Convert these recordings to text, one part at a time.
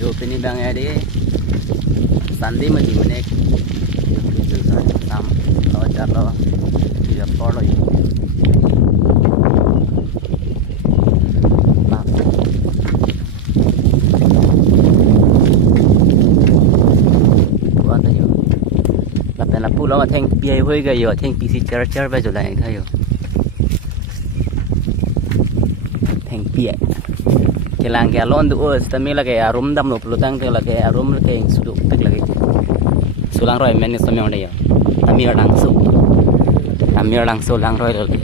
Yo pini bang ade Sunday mati menek sam lo jalo dia polo yo tuan tayo lapen lapu lo theng pi hoi ga yo theng pi si char ba jo lai thayo theng pi kelang ke alon du os tami lage arum dam no plutang te lage arum ke suduk tek lage sulang roi men samye onde yo tami orang sulang roi lage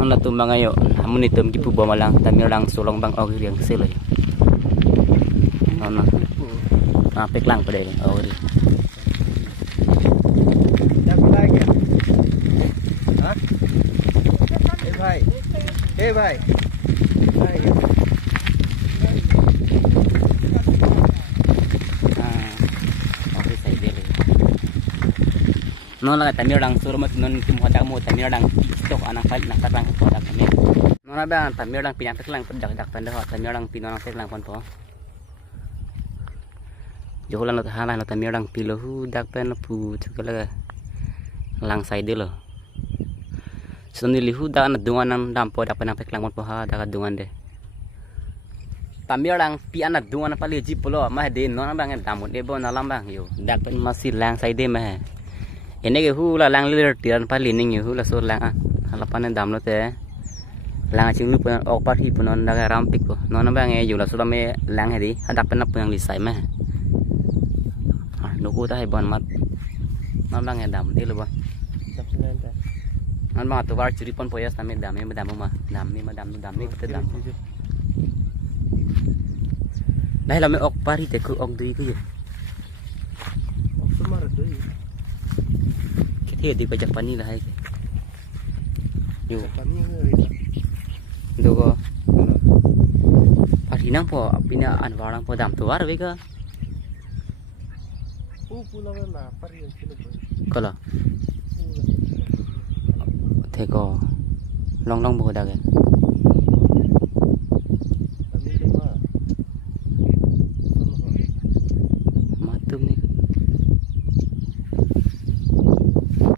on la tumbang ayo amuni tum ki pubo malang tami orang sulang bang og riang selo yo on na peklang pade og ri dak lagi ha hey bhai non la tami orang surmat non tim hodak mo tami orang stok anak file nak terang hodak kami non ada tami orang pinang teklang pedak dak tanda hot tami orang pinang teklang pon po jolan lo tahan lo tami orang pilo hu dak pen pu chukala lang side lo suni lihu dak na dungan nam dam po dak penang teklang pon po ha dak dungan de tami orang pi anak dungan pali jipolo mah de non bang dam de bo na lam bang yo dak pen masih lang side mah ini ke hu la lang lir tiran pali ning hu la so lang halapan dam lo te lang ching lu pun ok parti pun on daga rampik ko non bang e yu la so me lang hedi hadak pen pun li sai ma nuku ta hai bon mat non bang e dam de lo ba non ma to war churi pon poyas tame dam e dam ma dam ni te dam dai la me ok pari te ku ok dui ku ye ok sumar dui thế thì bây giờ pani là hay nhiều pani người đâu có pagi nang po pina anwar nang po dam tuar vega pulang na pari yang sini kalau thế có long long bộ daga